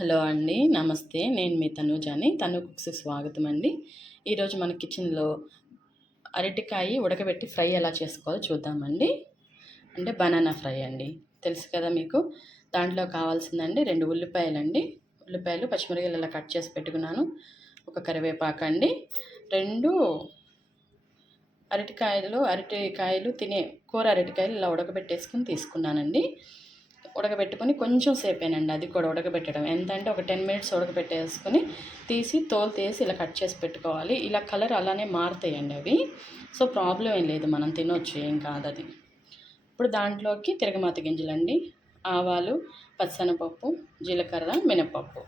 Hello అండి నమస్తే. నేను మీ తనూజాని. తను కుక్స్ స్వాగతం అండి. ఈరోజు మన కిచెన్లో అరటికాయ ఉడకబెట్టి ఫ్రై ఎలా చేసుకోవాలో చూద్దామండి అంటే బనానా ఫ్రై అండి. తెలుసు కదా మీకు? దాంట్లో కావాల్సిందండి రెండు ఉల్లిపాయలండి ఉల్లిపాయలు పచ్చిమిరపకాయలు ఇలా కట్ చేసి పెట్టుకున్నాను. ఒక కరివేపాకు అండి. రెండు అరటికాయలు అరటికాయలు తినే కూర అరటికాయలు ఇలా ఉడకబెట్టేసుకుని తీసుకున్నానండి. ఉడకబెట్టుకొని కొంచెం సేపేనండి అది కూడా ఉడకబెట్టడం. ఎంత అంటే ఒక టెన్ మినిట్స్ ఉడకబెట్టేసుకొని తీసి తోలు తీసి ఇలా కట్ చేసి పెట్టుకోవాలి. ఇలా కలర్ అలానే మారుతాయండి అవి. సో ప్రాబ్లం ఏం లేదు. మనం తినొచ్చు. ఏం కాదు అది. ఇప్పుడు దాంట్లోకి తిరగమాత గింజలండి. ఆవాలు పచ్చనపప్పు జీలకర్ర మినపప్పు.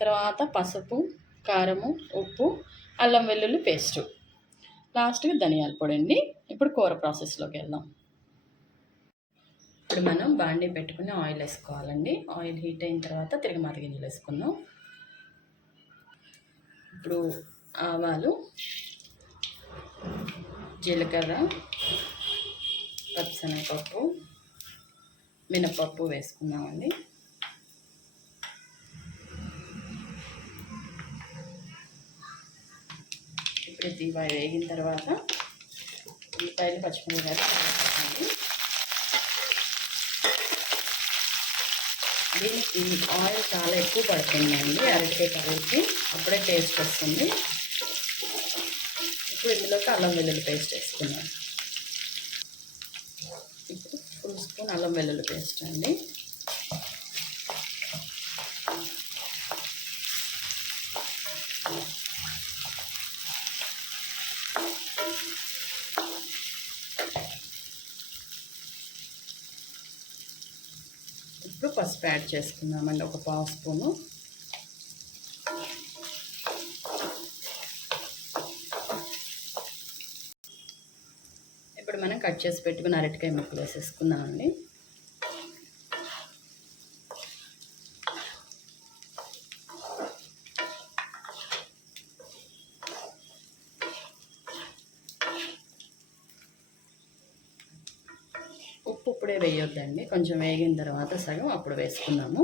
తర్వాత పసుపు కారము ఉప్పు అల్లం వెల్లుల్లి పేస్టు. లాస్ట్గా ధనియాల పొడి అండి. ఇప్పుడు కూర ప్రాసెస్లోకి వెళ్దాం. ఇప్పుడు మనం బాండీ పెట్టుకుని ఆయిల్ వేసుకోవాలండి. ఆయిల్ హీట్ అయిన తర్వాత తిరగమాత గింజలు వేసుకుందాం. ఇప్పుడు ఆవాలు జీలకర్ర పచ్చనపప్పు మినపప్పు వేసుకుందామండి. ఇప్పుడు ఇది వేగిన తర్వాత ఉల్లిపాయలు పచ్చిమిరపకాయలు దీనికి ఆయిల్ చాలా ఎక్కువ పడుతుందండి అరటికాయ కర్రీకి అప్పుడే టేస్ట్ వస్తుంది. ఇప్పుడు ఇందులోకి అల్లం వెల్లుల్లి పేస్ట్ వేసుకున్నాను ఇప్పుడు ఫుల్ స్పూన్ అల్లం వెల్లుల్లి పేస్ట్ అండి. పసుపు యాడ్ చేసుకుందామండి ఒక పావు స్పూను. ఇప్పుడు మనం కట్ చేసి పెట్టుకున్న అరటికాయ ముక్కలు వేసేసుకుందామండి ఉప్పు ఇప్పుడే వేయొద్దండి. కొంచెం వేగిన తర్వాత సగం అప్పుడు వేసుకున్నాము.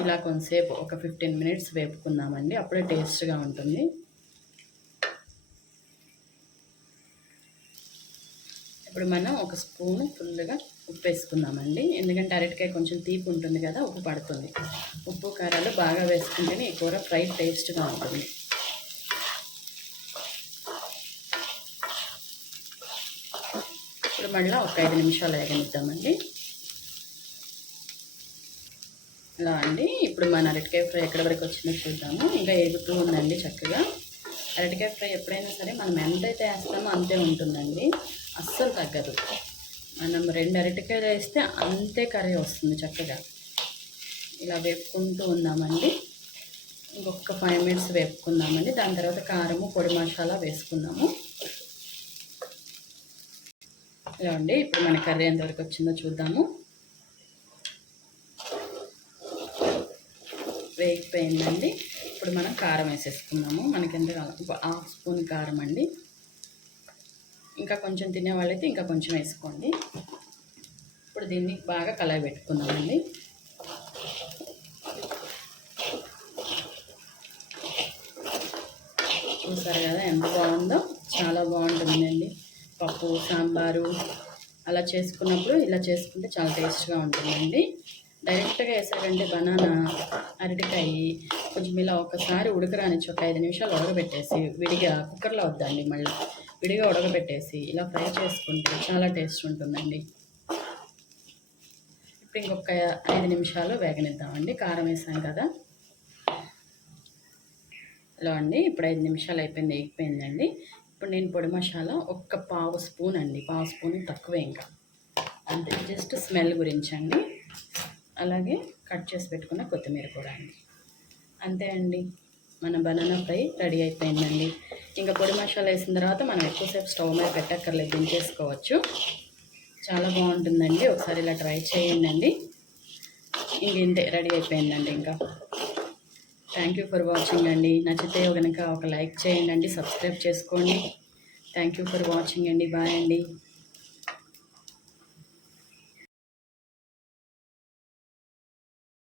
ఇలా కొంతసేపు ఒక ఫిఫ్టీన్ మినిట్స్ వేపుకుందామండి అప్పుడే టేస్ట్గా ఉంటుంది. ఇప్పుడు మనం ఒక స్పూన్ ఫుల్గా ఉప్పు వేసుకుందామండి ఎందుకంటే అరటికాయ కొంచెం తీపి ఉంటుంది కదా ఉప్పు పడుతుంది. ఉప్పు కారాలు బాగా వేసుకుంటేనే ఈ కూర ఫ్రై టేస్ట్గా ఉంటుంది. ఇప్పుడు మళ్ళీ ఒక ఐదు నిమిషాలు వేగనిద్దామండి. ఇలా అండి. ఇప్పుడు మన అరటికాయ ఫ్రై ఎక్కడి వరకు వచ్చిందో చూద్దాము. ఇంకా ఎగుతూ ఉందండి చక్కగా? అరటికాయ ఫ్రై ఎప్పుడైనా సరే మనం ఎంతైతే వేస్తామో అంతే ఉంటుందండి. అస్సలు తగ్గదు. మనం రెండు అరటికాయలు వేస్తే అంతే కర్రీ వస్తుంది చక్కగా. ఇలా వేపుకుంటూ ఉందామండి. ఇంకొక ఫైవ్ మినిట్స్ వేపుకుందామండి. దాని తర్వాత కారము పొడి మసాలా వేసుకుందాము. ఇలా ఇప్పుడు మన కర్రీ ఎంతవరకు వచ్చిందో చూద్దాము. వేగిపోయిందండి. ఇప్పుడు మనం కారం వేసేసుకుందాము. మనకి ఎంత హాఫ్ స్పూన్ కారం అండి. ఇంకా కొంచెం తినే వాళ్ళైతే ఇంకా కొంచెం వేసుకోండి. ఇప్పుడు దీన్ని బాగా కలయి పెట్టుకుందామండి. చూసారు కదా ఎంత బాగుందో? సాంబారు అలా చేసుకున్నప్పుడు ఇలా చేసుకుంటే చాలా టేస్ట్గా ఉంటుందండి. డైరెక్ట్గా వేసారంటే బనానా అరటికాయ కొంచెం ఇలా ఒకసారి ఉడకరానిచ్చి ఒక ఐదు నిమిషాలు ఉడకబెట్టేసి విడిగా కుక్కర్లో వద్దండి మళ్ళీ. విడిగా ఉడకబెట్టేసి ఇలా ఫ్రై చేసుకుంటే చాలా టేస్ట్ ఉంటుందండి. ఇప్పుడు ఇంకొక ఐదు నిమిషాలు వేగనిద్దామండి. కారం వేసాం కదా. ఇలా అండి ఇప్పుడు ఐదు నిమిషాలు అయిపోయింది వేగిపోయిందండి. ఇప్పుడు నేను పొడి మసాలా ఒక్క పావు స్పూన్ అండి. పావు స్పూన్ తక్కువే ఇంకా. అంతే. జస్ట్ స్మెల్ గురించి అండి అలాగే కట్ చేసి పెట్టుకున్న కొత్తిమీర కూడా అండి. అంతే అండి. మన బనానా ఫ్రై రెడీ అయిపోయిందండి. ఇంకా పొడి మసాలా వేసిన తర్వాత మనం ఎక్కువసేపు స్టవ్ మీద పెట్టక్కర్లేదు దించేసుకోవచ్చు. చాలా బాగుంటుందండి. ఒకసారి ఇలా ట్రై చేయండి అండి ఇంక ఇంతే రెడీ అయిపోయిందండి ఇంకా. థ్యాంక్ యూ ఫర్ వాచింగ్ అండి. నచ్చితే కనుక ఒక లైక్ చేయండి అండి సబ్స్క్రైబ్ చేసుకోండి. థ్యాంక్ యూ ఫర్ వాచింగ్ అండి. బాయ్ అండి.